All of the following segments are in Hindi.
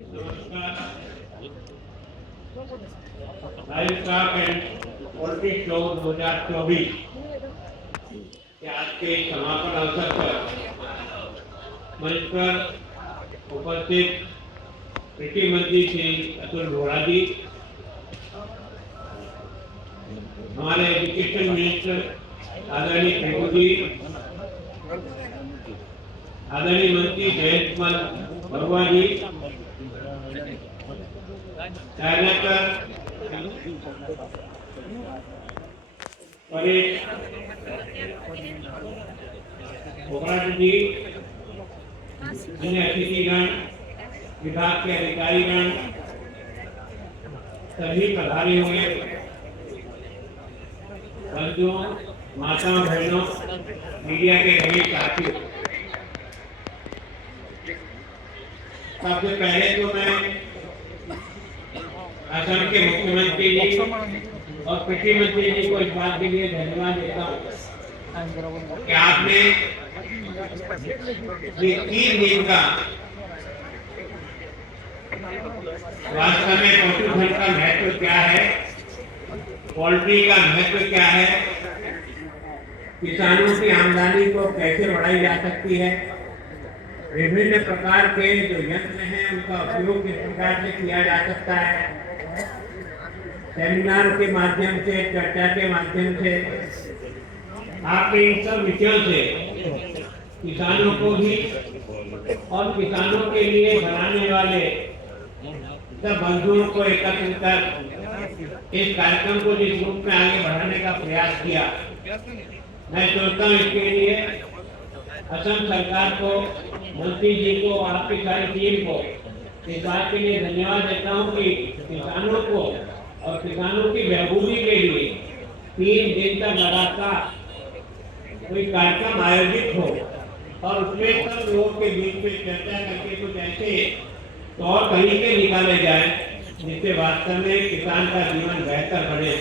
लाइवस्टॉक एंड पोल्ट्री शो 2024 के आज के समापन अवसर पर मंच पर उपस्थित कृषि मंत्री श्री अतुल बोरा जी, हमारे एजुकेशन मिनिस्टर आदरणीय प्रभु जी, आदरणीय मंत्री जयंत बरुआ जी, डायरेक्टर परेश बोगराट जी, अन्य अतिथिगण, विभाग के अधिकारीगण, सभी पधारे हुए बंधुओं, माताओं, बहनों, मीडिया के सभी साथियों, सबसे पहले तो मैं असम के मुख्यमंत्री जी और कृषि मंत्री जी को इस बात के लिए धन्यवाद देता हूँ कि आपने ये 3 दिन का वास्तव में पशुधन का महत्व क्या है, पोल्ट्री का महत्व क्या है, किसानों की आमदनी को कैसे बढ़ाई जा सकती है, विभिन्न प्रकार के जो यंत्र हैं उनका उपयोग किस प्रकार से किया जा सकता है, सेमिनार के माध्यम से, चर्चा के माध्यम से आपके इन सब विषयों से किसानों को भी और किसानों के लिए बनाने वाले सब बंधुओं को एकत्र कर इस कार्यक्रम को जिस रूप में आगे बढ़ाने का प्रयास किया, मैं सोचता हूँ इसके लिए असम सरकार को, मंत्री जी को, आपकी सारी टीम को इस बात के लिए धन्यवाद देता हूँ कि किसानों को और किसानों की बहबूदी के लिए 3 दिन तक लगातार कोई कार्यक्रम आयोजित हो और उसमें सब लोगों के बीच में चर्चा करके कुछ ऐसे तौर तरीके निकाले जाए जिससे वास्तव में किसान का जीवन बेहतर बने।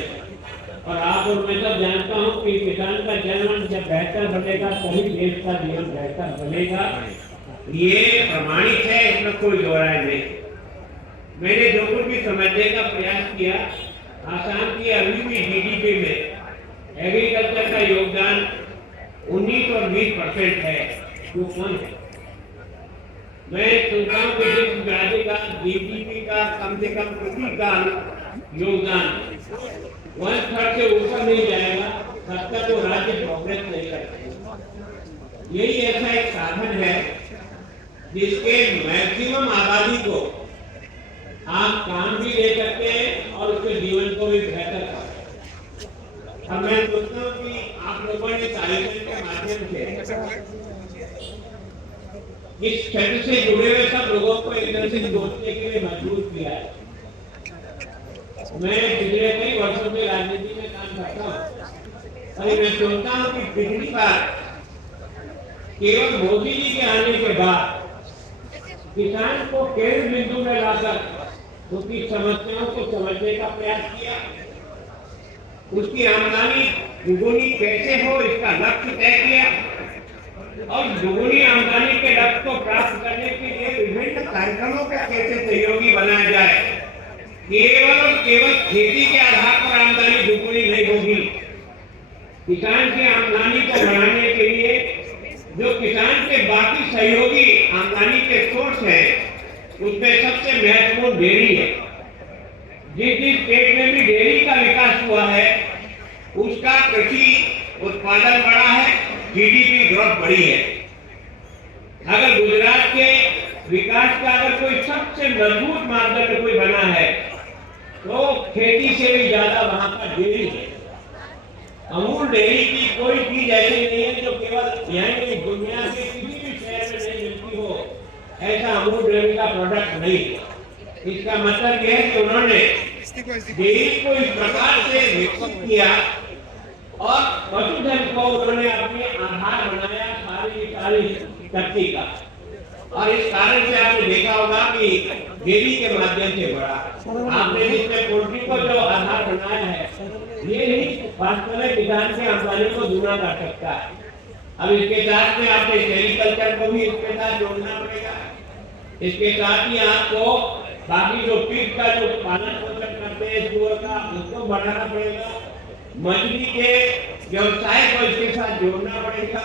और आप और मैं सब जानता हूँ कि किसान का जीवन जब बेहतर बनेगा तभी देश का जीवन बेहतर बनेगा, ये प्रमाणित है, इसमें कोई दो राय नहीं। मैंने जो कुछ भी समझने का प्रयास किया, आसाम की अभी भी जीडीपी में एग्रीकल्चर का योगदान 19 और 20% है, जो कम है। मैं सुनता हूँ कि जिस राज्य का जीडीपी का कम से कम कृषि का योगदान 1/3 से ऊपर नहीं जाएगा, तब तक वो राज्य प्रोग्रेस नहीं करते। यही ऐसा एक साधन है जिसके मैक्सिमम आबादी को आप काम भी ले सकते हैं और उसके जीवन को भी बेहतर कर सकते हैं। अब मैं सोचता हूँ कि आप लोगों ने इस आयोजन के माध्यम से इस क्षेत्र से जुड़े हुए सब लोगों को एक तरह से जोड़ने के लिए मजबूर किया है। मैं पिछले कई वर्षों से राजनीति में काम करता हूँ और मैं सोचता हूँ कि पिछली बार केवल मोदी जी के आने के बाद किसान को केंद्र बिंदु में लाकर उसकी समस्याओं को समझने का प्रयास किया, उसकी आमदनी दुगुनी कैसे हो इसका लक्ष्य तय किया और दुगुनी आमदनी के लक्ष्य को प्राप्त करने के लिए विभिन्न कार्यक्रमों का कैसे सहयोगी बनाया जाए। केवल और केवल खेती के आधार पर आमदनी दुगुनी नहीं होगी, किसान की आमदनी को बढ़ाने के लिए जो किसान के बाकी सहयोगी आमदनी के सोर्स है उसमें सबसे महत्वपूर्ण डेयरी है। जिस जिस स्टेट में भी डेयरी का विकास हुआ है उसका कृषि उत्पादन बढ़ा है, जीडीपी ग्रोथ बढ़ी है। अगर गुजरात के विकास का अगर कोई सबसे मजबूत मापदंड कोई बना है तो खेती से भी ज्यादा वहां का डेयरी है। अमूल डेयरी की कोई चीज ऐसी नहीं है जो केवल यहाँ की दुनिया के किसी भी शहर में नहीं मिलती हो, ऐसा अमूल डेयरी का प्रोडक्ट नहीं। इसका मतलब यह है कि उन्होंने डेयरी को इस प्रकार से विकसित किया और पशुधन को उन्होंने अपने आधार बनाया सारी शक्ति का। और इस कारण से आपने देखा होगा कि डेयरी के माध्यम से बढ़ा। आपने जिसमें पोल्ट्री को जो आधार बनाया है ये ही वास्तव में किसान की आमदनी को दूना कर सकता है। अब इसके साथ में आपने सेरिकल्चर को भी इसके साथ जोड़ना पड़ेगा। इसके साथ ही आपको बाकी जो पीक का जो पालन पोषण करते हैं सुअर का, उसको बढ़ाना पड़ेगा। मछली के व्यवसाय को इसके साथ जोड़ना पड़ेगा।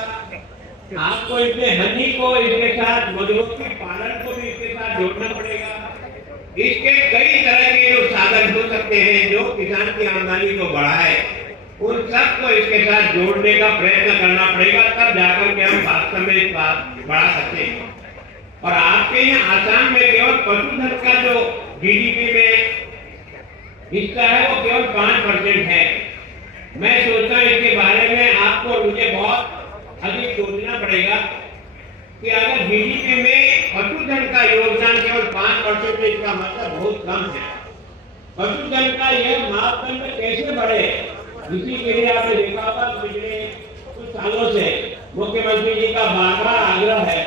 आपको इसमें हनी को इसके साथ, मधुमक्खी पालन को भी इसके साथ जोड़ना पड़ेगा। इसके कई तरह के जो साधन हो सकते हैं जो किसान की आमदनी को बढ़ाए, उन सबको इसके साथ जोड़ने का प्रयत्न करना पड़ेगा, तब जाकर के हम वास्तव में इस बात बढ़ा सकते हैं। और आपके यहाँ आसाम में केवल पशुधन का जो जीडीपी में हिस्सा है वो केवल 5% है। मैं सोचता हूँ इसके बारे में आपको मुझे बहुत अधिक सोचना पड़ेगा कि अगर जीडीपी में पशुधन का योगदान केवल 5% है, इसका मतलब बहुत कम है। पशुधन का यह मापदंड कैसे बढ़े, इसी के लिए आपने देखा होगा पिछले कुछ सालों से मुख्यमंत्री जी का बार-बार आग्रह है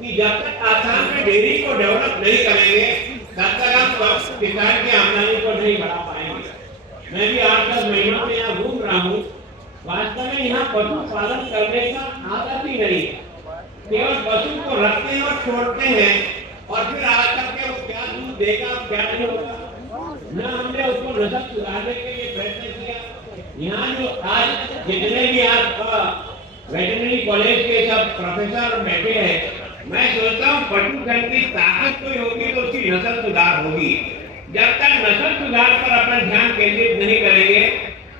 कि जब तक आसाम में डेयरी को डेवलप नहीं करेंगे तब तक हम किसान की आमदनी को नहीं बढ़ा पाएंगे। मैं भी 8-10 महीनों में यहाँ घूम रहा हूँ, वास्तव में यहाँ पशुपालन करने का आदत ही नहीं है। केवल पशु को रखते हैं और छोड़ते हैं और फिर आकर के वो क्या दूध देगा क्या नहीं होगा, न हमने उसको नस्ल सुधारने के लिए प्रयत्न किया। यहाँ जो आज जितने भी आप वेटरनरी कॉलेज के सब प्रोफेसर बैठे हैं, मैं सोचता हूँ पशुधन की ताकत कोई होगी तो उसकी नस्ल सुधार होगी। जब तक नस्ल सुधार पर अपना ध्यान केंद्रित नहीं करेंगे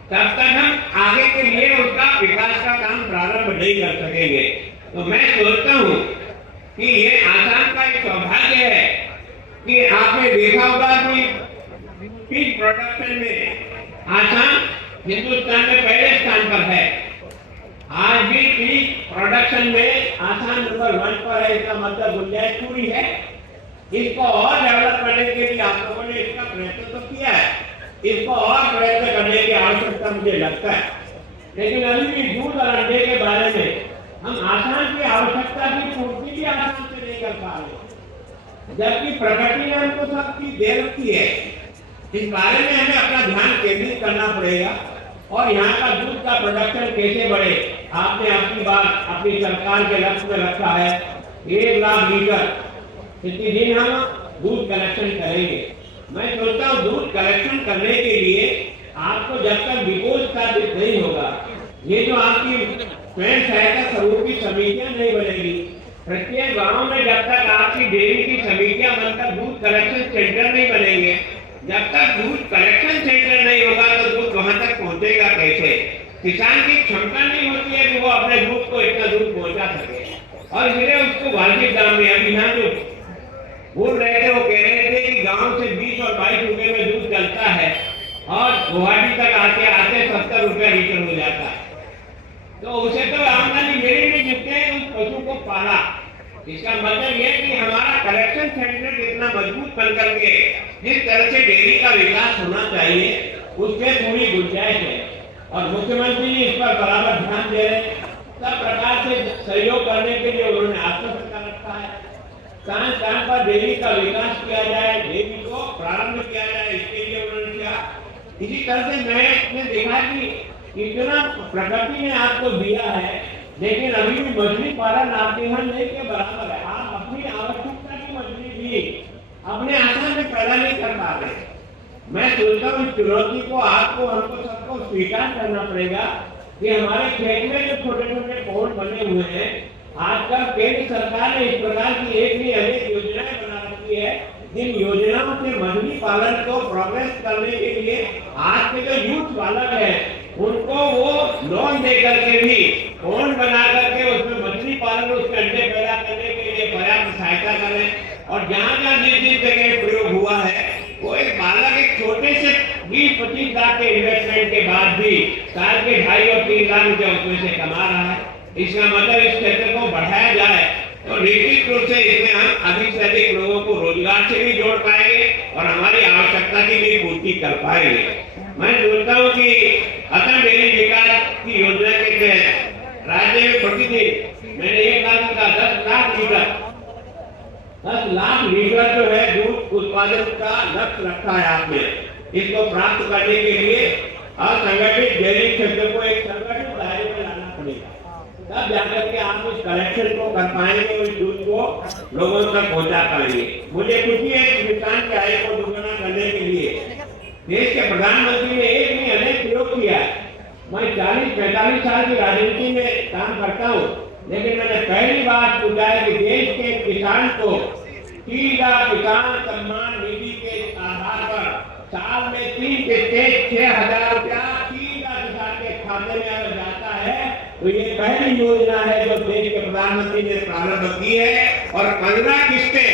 तब तक हम आगे के लिए उसका विकास का काम प्रारंभ नहीं कर सकेंगे। तो मैं सोचता हूँ कि ये आसाम का एक सौभाग्य है कि आपने देखा होगा कि पीक प्रोडक्शन में आसाम हिंदुस्तान में पहले स्थान पर है। आज भी पीक प्रोडक्शन में आसाम नंबर 1 पर है। इसका मतलब गुंजाइश पूरी है। इसको और डेवलप करने के लिए आप लोगों ने इसका प्रयत्न तो किया है, इसको और प्रयत्न करने की आवश्यकता मुझे लगता है। लेकिन अभी भी दूध और अंडे के बारे में हम आसाम की आवश्यकता की पूर्ति भी आसाम से नहीं कर पा रहे, जबकि प्रकृति ने हमको सब चीज दे रखी है। इस बारे में हमें अपना ध्यान केंद्रित करना पड़ेगा और यहाँ का दूध का प्रोडक्शन कैसे बढ़े। आपने अपनी बात अपनी सरकार के लक्ष्य में रखा है 1 लाख लीटर इतनी दिन हम दूध कलेक्शन करेंगे। मैं सोचता हूँ दूध कलेक्शन करने के लिए आपको जब तक डिपोज स्थापित नहीं होगा, ये जो आपकी स्वयं सहायता समूह की समितियां नहीं बनेगी, प्रत्येक गांव में जब तक आपकी डेयरी की समितियां बनकर दूध कलेक्शन सेंटर नहीं बनेंगे, जब तक दूध कलेक्शन सेंटर नहीं होगा तो दूध वहां तक पहुंचेगा कैसे। किसान की क्षमता नहीं होती है कि वो अपने दूध को इतना दूर पहुंचा सके और इसलिए उसको वाजिब दाम में, अभी यहाँ जो बोल रहे थे वो कह रहे थे कि गांव से 20 और 22 रुपए में दूध चलता है और गुवाहाटी तक आते आते 70 रुपए लीटर हो जाता है। तो उसे तो आमदनी मेरी नहीं जिसने उस पशु को पाला। इसका मतलब यह कि हमारा कलेक्शन सेंटर इतना मजबूत बन करके जिस तरह से डेयरी का विकास होना चाहिए उसके पूरी गुंजाइश है और मुख्यमंत्री जी इस पर बराबर ध्यान दे रहे हैं। सब प्रकार से सहयोग करने के लिए उन्होंने आत्मसत्ता रखा है। कहां पर डेयरी का विकास किया जाए, डेयरी को प्रारंभ किया जाए, इसके लिए उन्होंने किया। इसी तरह से मैंने देखा कि इतना प्रकृति ने आपको दिया है, लेकिन अभी भी मछली पालन आपके यहाँ नहीं के बराबर है। आप अपनी आवश्यकता की मछली भी अपने आसाम में पैदा नहीं कर पा रहे। मैं सोचता हूँ इस चुनौती को आपको हमको सबको स्वीकार करना पड़ेगा कि हमारे खेत में जो छोटे छोटे पौध बने हुए हैं, आजकल केंद्र सरकार ने इस प्रकार की एक नहीं अनेक योजनाएं बना रखी है, जिन योजनाओं से मछली पालन को प्रोग्रेस करने के लिए आज के जो यूथ बालक है उनको वो लोन दे करके भी पौध बना करके उसमें मछली पालन, उसके अंडे पैदा करने के लिए पर्याप्त सहायता करें। और जहाँ जिस जगह प्रयोग हुआ है वो एक बालक एक छोटे से 20-25 लाख के इन्वेस्टमेंट के बाद भी साल के 2.5 और 3 लाख रुपए उसमें से कमा रहा है। इसका मतलब इस क्षेत्र को बढ़ाया जाए तो निश्चित रूप से इसमें हम अधिक से अधिक लोगों को रोजगार से भी जोड़ पाएंगे और हमारी आवश्यकता की भी पूर्ति कर पाएंगे। मैं सोचता हूँ कि अटल डेयरी विकास की योजना के तहत राज्य में प्रतिदिन मैंने ये कहा था 10 लाख लीटर जो है दूध उत्पादन का लक्ष्य रखा है आपने। इसको प्राप्त करने के लिए असंगठित डेयरी क्षेत्र को एक संगठित दायरे में लाना पड़ेगा। तब जाकर के आप इस कलेक्शन को कर पाएंगे और इस दूध को लोगों तक पहुंचा पाएंगे। मुझे खुशी है कि किसान की आय को दोगुना करने के लिए देश के प्रधानमंत्री ने एक नहीं अनेक प्रयोग किया। मैं 40-45 साल की राजनीति में काम करता हूँ, लेकिन मैंने पहली बार पूछा है कि देश के किसान को सीधा किसान सम्मान निधि के आधार पर साल में 3 किस्तें 6,000 रुपया सीधा किसान के खाते में अगर जाता है तो ये पहली योजना है जो देश के प्रधानमंत्री ने प्रारंभ की है। और 15 किस्तें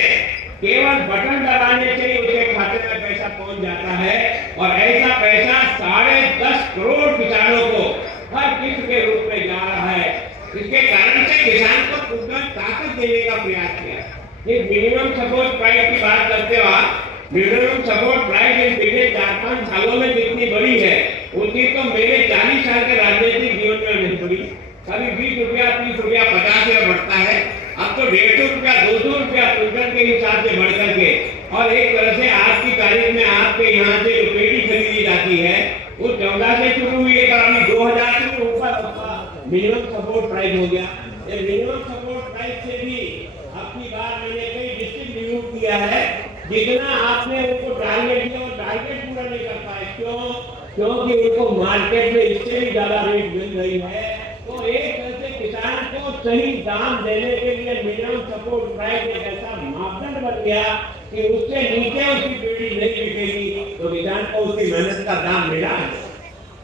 केवल बटन दबाने से ही उसके खाते में पैसा पहुंच जाता है और ऐसा पैसा 10.5 करोड़ किसानों को हर किस्त के रूप में जा रहा है। इसके कारण से किसान को तुरंत ताकत देने का प्रयास किया। ये मिनिमम सपोर्ट प्राइस की बात करते हो आप, मिनिमम सपोर्ट प्राइस इन पिछले 4-5 सालों में जितनी बड़ी है उतनी तो मेरे 40 साल के राजनीतिक जीवन में नहीं बढ़ी। कभी 20 रुपया 30 रुपया 50 रुपया बढ़ता है, अब तो 150 रुपया 200 रुपया क्विंटल के हिसाब से बढ़ करके और एक तरह से आज की तारीख में आपके यहाँ से जो पेटी खरीदी जाती है वो 14 से शुरू हुई है, अभी 2000 से ऊपर मिनिमम सपोर्ट प्राइस हो गया। ये मिनिमम सपोर्ट प्राइस से भी अपनी बार मैंने कई डिस्ट्रिक्ट रिव्यू किया है, जितना आपने उनको टारगेट दिया वो टारगेट पूरा नहीं कर पाए। क्योंकि उनको मार्केट में इससे भी ज्यादा रेट मिल रही है। तो एक तरह से किसान को सही दाम देने के लिए मिनिमम सपोर्ट प्राइस एक ऐसा मापदंड बन गया कि उससे नीचे उसकी पेटी नहीं बिकेगी तो किसान को उसकी मेहनत का दाम मिला है।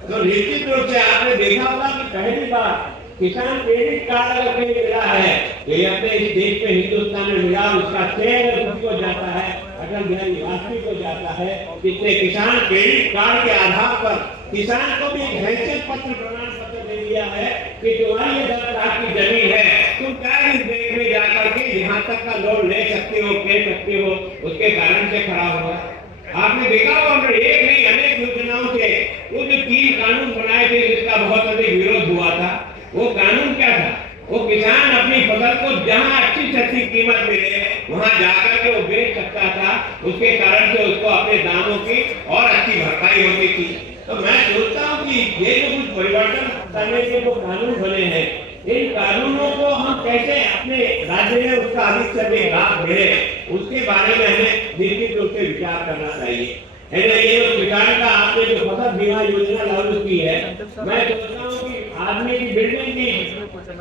तो निश्चित रूप से आपने देखा होगा कि पहली बार किसान क्रेडिट कार्ड अगर कहीं मिला है, ये अपने इस देश में हिंदुस्तान में मिला, उसका श्रेय किसको जाता है? अटल बिहारी वाजपेयी को जाता है। इसने किसान क्रेडिट कार्ड के आधार पर किसान को भी एक हैसियत पत्र प्रमाण पत्र दे दिया है कि तुम्हारी ये 10 लाख की जमीन है, तुम क्या इस बैंक में जाकर के यहाँ तक का लोन ले सकते हो, ले सकते हो, उसके कारण से खड़ा होगा। आपने देखा होगा एक नहीं अनेक योजनाओं से वो जो 3 कानून बनाए थे जिसका बहुत अधिक विरोध हुआ था, वो कानून क्या था? वो किसान अपनी फसल को जहां अच्छी से अच्छी कीमत मिले वहां जाकर के वो बेच सकता था, उसके कारण से उसको अपने दामों की और अच्छी भरपाई होती थी। तो मैं सोचता हूँ कि ये जो कुछ परिवर्तन करने के जो कानून बने हैं, इन कानूनों को हम कैसे अपने राज्य में उसका अधिक से अधिक लाभ मिले उसके बारे में हमें निश्चित रूप से विचार करना चाहिए। ये जो किसान का आपने जो फसल बीमा योजना लागू की है, मैं सोचता हूँ कि आदमी की बिल्डिंग की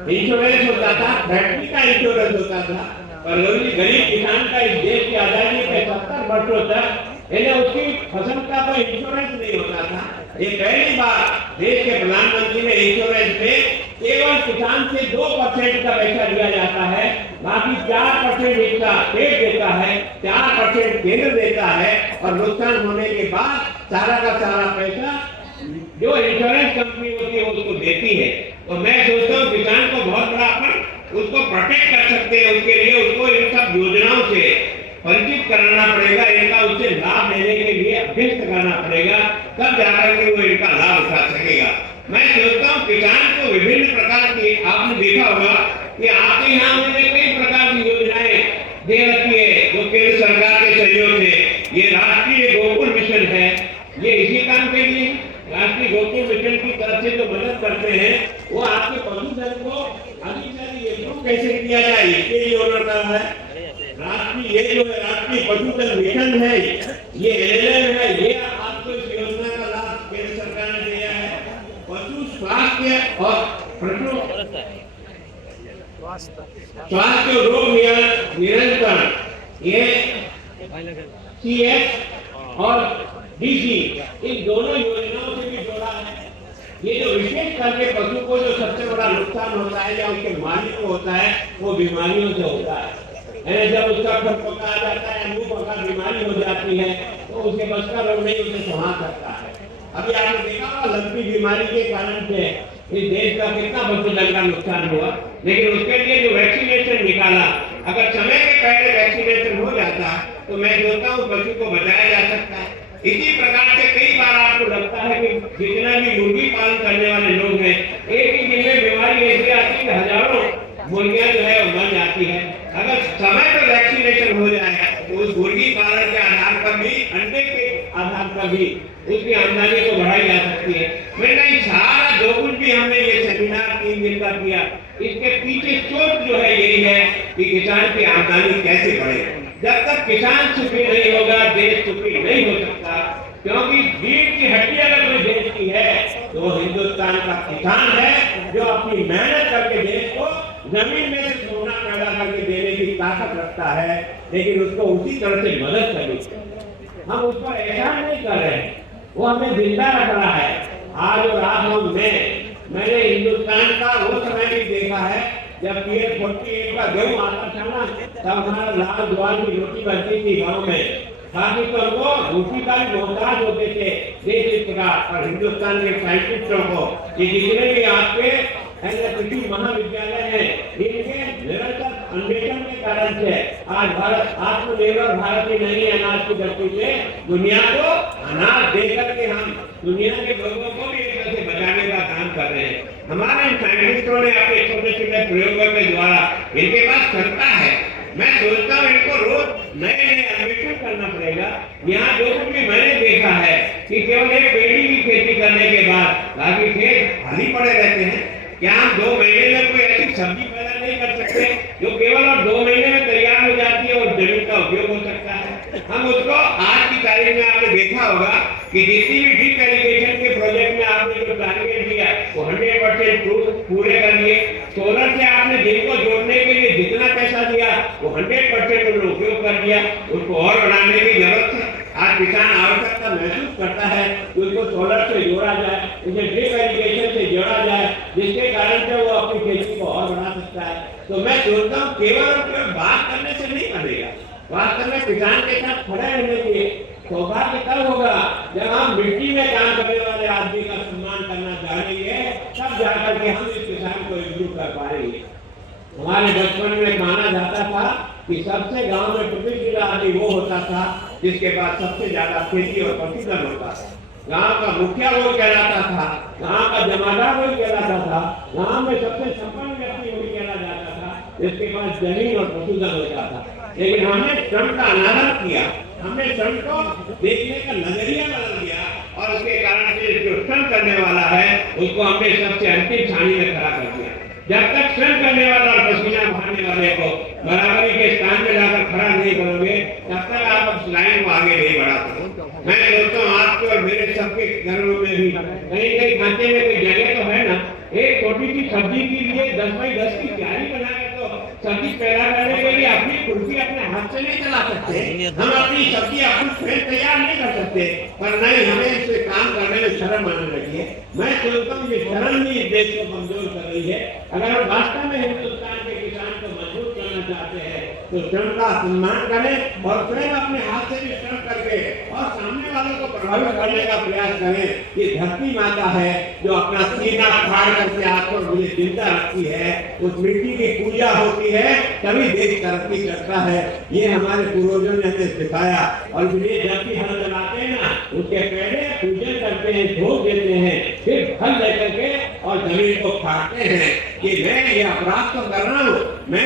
इंश्योरेंस होता था, फैक्ट्री का इंश्योरेंस होता था, पर गरीब किसान का इस देश की आजादी के 70 वर्षों तक उसकी फसल का कोई इंश्योरेंस नहीं होता था। ये पहली बार देश के प्रधानमंत्री ने इंश्योरेंस में केवल किसान से 2% का पैसा दिया जाता है, बाकी 4% हिस्सा स्टेट देता है, 4% केंद्र देता है और नुकसान होने के बाद सारा का सारा पैसा जो इंश्योरेंस कंपनी होती है उसको देती है। तो मैं सोचता हूँ किसान को बहुत बड़ा अपन उसको प्रोटेक्ट कर सकते हैं, उसके लिए उसको इन सब योजनाओं से परिचित कराना पड़ेगा, इनका उससे लाभ लेने के लिए अभ्यस्त करना पड़ेगा, तब जाकर के वो इनका लाभ उठा सकेगा। मैं सोचता हूँ किसान को विभिन्न प्रकार की, आपने देखा होगा कि आपके यहाँ उन्होंने कई प्रकार की योजनाएं दे रखी है जो केंद्र सरकार के सहयोग से। ये राष्ट्रीय गोकुल मिशन है, ये इसी काम के लिए राष्ट्रीय गोकुल मिशन की तरफ से जो मदद करते हैं वो आपके पशुधन को अधिक से अधिक इम्प्रूव कैसे किया जाए इसके लिए उन्होंने है। राष्ट्रीय ये जो है राष्ट्रीय पशुधन मिशन है, ये एलएलएम है, ये आपको इस योजना का लाभ केंद्र सरकार ने दिया है। पशु स्वास्थ्य और स्वास्थ्य रोग नियंत्रण, ये सीएस और डीसी, इन दोनों योजनाओं से भी जोड़ा है। ये जो विशेष करके पशु को जो सबसे बड़ा नुकसान होता है या उसके मालिक को होता है वो बीमारियों से होता है। जब उसका खुर पका आ जाता है, मुंह पका बीमारी हो जाती है तो उसके बस का रोग नहीं उसे संभाल सकता है। अभी आपने देखा होगा लंपी बीमारी के कारण से इस देश का कितना पशुधन का नुकसान हुआ, लेकिन उसके लिए जो वैक्सीनेशन निकाला, अगर समय के पहले वैक्सीनेशन हो जाता तो मैं सोचता हूँ पशु को बचाया जा सकता है। इसी प्रकार से कई बार आपको लगता है कि जितना भी मुर्गी पालन करने वाले लोग हैं, एक ही दिन में बीमारी ऐसी आती है कि हजारों मुर्गियां जो है वो मर जाती है। अगर समय पर वैक्सीनेशन हो जाए तो उस मुर्गी पालन के आधार पर भी अंडे के आधार कर भी उसकी आमदनी को बढ़ाई जा सकती है। मैंने सारा जो कुछ भी हमने ये सेमिनार 3 दिन का किया, इसके पीछे सोच जो है यही है कि किसान की आमदनी कैसे बढ़े। जब तक किसान सुखी नहीं होगा, देश सुखी नहीं हो सकता, क्योंकि रीढ़ की हड्डी अगर कोई देश की है तो हिंदुस्तान का किसान है, जो अपनी मेहनत करके देश को जमीन में से सोना पैदा करके देने की ताकत रखता है, लेकिन उसको उसी तरह से मदद करनी चाहिए। हम उस पर एहसान नहीं कर रहे हैं, वो हमें जिंदा रख रहा है। आज और आज मैंने हिंदुस्तान का वो समय भी देखा है जब पीएम 48 का गेहूं आता था ना, तब हमारा लाल ज्वार की रोटी बनती थी गाँव में। बाकी तो हमको रोटी का भी मोहताज होते थे देश का। और हिंदुस्तान के साइंटिस्टों को ये जितने भी आपके कृषि महाविद्यालय है, इनके निरंतर अन्वेषण के कारण से आज भारत आत्मनिर्भर भारत ही नहीं, अनाज की धरती से दुनिया को अनाज दे करके हम दुनिया के लोगों को भी एक तरह से बचाने का काम कर रहे हैं। हमारे साइंटिस्टों ने अपने छोटे छोटे प्रयोगों के द्वारा, इनके पास क्षमता है। मैं सोचता हूँ इनको रोज नए नए अन्वेषण करना पड़ेगा। यहाँ जो कुछ भी मैंने देखा है कि केवल एक पेड़ी की खेती करने के बाद बाकी खेत खाली पड़े रहते हैं। क्या हम 2 महीने में कोई ऐसी सब्जी पैदा नहीं कर सकते जो केवल और 2 महीने में तैयार हो जाती है और जमीन का उपयोग हो सकता है? हम उसको आज की तारीख में आपने देखा होगा कि जितनी भी ड्रिप इरिगेशन के प्रोजेक्ट में आपने जो टारगेट दिया वो 100% पूरे कर लिए। सोलर से आपने दिन को जोड़ने के लिए जितना पैसा दिया वो 100% उन्होंने उपयोग कर दिया। उसको और बढ़ाने की जरूरत है। आज किसान आवश्यकता महसूस करता है कि उसको सोलर से जोड़ा जाए, उसे ड्रिप इरिगेशन से जोड़ा जाए, जिसके कारण से वो अपनी खेती को और बढ़ा सकता है। तो मैं सोचता हूँ केवल और केवल बात करने से नहीं बनेगा, वास्तव में किसान के साथ खड़े रहने के सौभाग्य तब होगा जब हम मिट्टी में काम करने वाले आदमी का सम्मान करना जानेंगे, तब जाकर के हम इस किसान को एकजुट कर पाएंगे। हमारे बचपन में माना जाता था कि सबसे गांव में प्रतिष्ठित आदमी वो होता था जिसके पास सबसे ज्यादा खेती और पशुधन होता था। गांव का मुखिया वो कहलाता था, गांव का जमादार वो कहलाता था, गांव में सबसे संपन्न व्यक्ति वो कहला जाता था जिसके पास जमीन और पशुधन होता था। लेकिन हमने श्रम का अनादर किया, हमने श्रम को देखने का नजरिया बदल दिया और उसके कारण से जो श्रम करने वाला है उसको हमने सबसे अंतिम छानी में खड़ा कर दिया। जब तक श्रम करने वाला और पसीना बहाने वाले को बराबरी के स्थान में लाकर खड़ा नहीं करोगे, तब तक आप उस लाइन को आगे नहीं बढ़ा सकते। मैं सोचता हूँ आपके और मेरे सबके घरों में भी कहीं कहीं खाते में कोई जगह तो है ना, एक छोटी सी सब्जी के लिए 10 बाई 10 की क्यारी बनाकर तो सब्जी पैदा करने के लिए अपनी कुर्सी अपने हाथ से नहीं चला सकते, हम अपनी सब्जी अपनी स्वयं तैयार नहीं कर सकते। पर नहीं, हमें इससे काम करने में शर्म आने लगी है। मैं सोचता हूँ ये शर्म भी इस देश को कमजोर कर रही है। अगर हम वास्तव में हिंदुस्तान के किसान को मजबूत करना चाहते हैं तो श्रम का सम्मान करें और स्वयं अपने हाथ से भी श्रम करके और सामने वालों को प्रभावित करने का प्रयास करें। ये धरती माता है जो अपना सीना फाड़ करके आपको मुझे जिंदा रखती है, उस मिट्टी की पूजा होती है तभी देश तरक्की करता है। ये हमारे पूर्वजों ने हमें सिखाया और इसलिए जब भी हल चलाते हैं ना, उसके पहले पूजन करते हैं, धो देते हैं, फिर फल लेकर के और जमीन को खाते हैं कि मैं ये अपराध तो कर रहा हूँ, मैं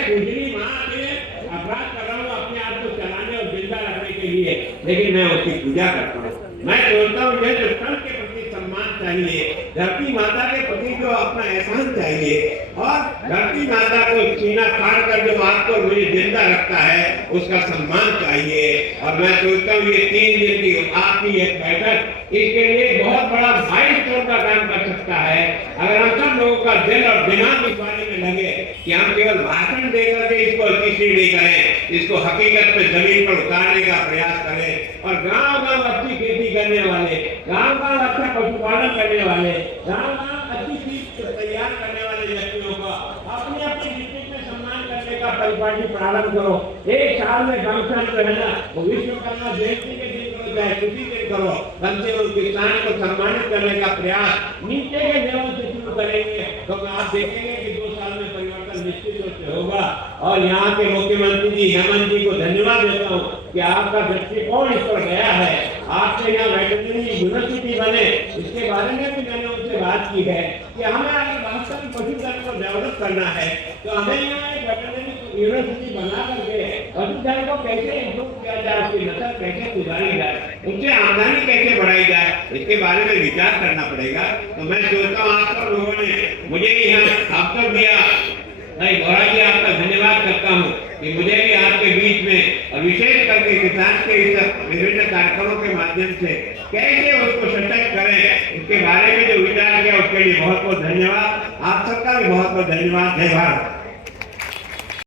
पूजनी माँ के अपराध कर रहा हूँ अपने आप को चलाने और जिंदा रखने के लिए, लेकिन मैं उसकी पूजा करता हूँ। मैं सोचता हूँ ये जो श्रम के प्रति सम्मान चाहिए, धरती माता के प्रति जो अपना एहसान चाहिए और धरती माता को सीना फाड़ कर जो आपको मुझे जिंदा रखता है उसका सम्मान चाहिए। और मैं सोचता हूँ ये 3 दिन की आपकी एक बैठक इसके लिए बहुत बड़ा माइलस्टोन का काम कर सकता है। अगर हम सब लोगों का दिल और दिमाग इस बारे में लगे कि हम केवल भाषण देकर के इसको तीसरी नहीं करें, इसको हकीकत में जमीन पर उतारने का प्रयास करें और गांव-गांव अच्छी खेती करने वाले, गांव-गांव अच्छा पशुपालन करने वाले, गांव-गांव अच्छी चीज तैयार करने वाले व्यक्तियों का अपने अपने डिस्ट्रिक्ट में सम्मान करने का परिपाटी प्रारंभ करो। एक साल में कम से कम जो है ना वो विश्वकर्मा जयंती के दिन करो चाहे किसी दिन करो, कम से कम किसान को सम्मानित करने का प्रयास नीचे के लेवल से शुरू करेंगे तो आप देखेंगे कि 2 साल में परिवर्तन निश्चित रूप से होगा। और यहाँ के मुख्यमंत्री जी हेमंत जी को धन्यवाद देता हूँ कि आपका दृष्टिकोण इस पर गया है। आपसे यहाँ वेटरनरी यूनिवर्सिटी बने, इसके बारे में भी मैंने उनसे बात की है कि हमें अगर वास्तव में पशुधन को डेवलप करना है तो हमें यहाँ एक वेटरनरी यूनिवर्सिटी बना करके पशुधन को कैसे इम्प्रूव किया जाए, उसकी नस्ल कैसे सुधारी जाए। उनसे आमदनी कैसे बढ़ाई जाए, इसके बारे में विचार करना पड़ेगा। तो मैं सोचता हूँ आप सब लोगों ने मुझे यहाँ अवसर दिया, मैं गौरा जी आपका धन्यवाद करता हूँ कि मुझे भी आपके बीच में और विशेष करके किसान के इस विभिन्न कार्यक्रमों के माध्यम से कैसे उसको सशक्त करें, इसके बारे में जो विचार किया उसके लिए बहुत बहुत धन्यवाद। आप सबका भी बहुत बहुत धन्यवाद। जय भारत।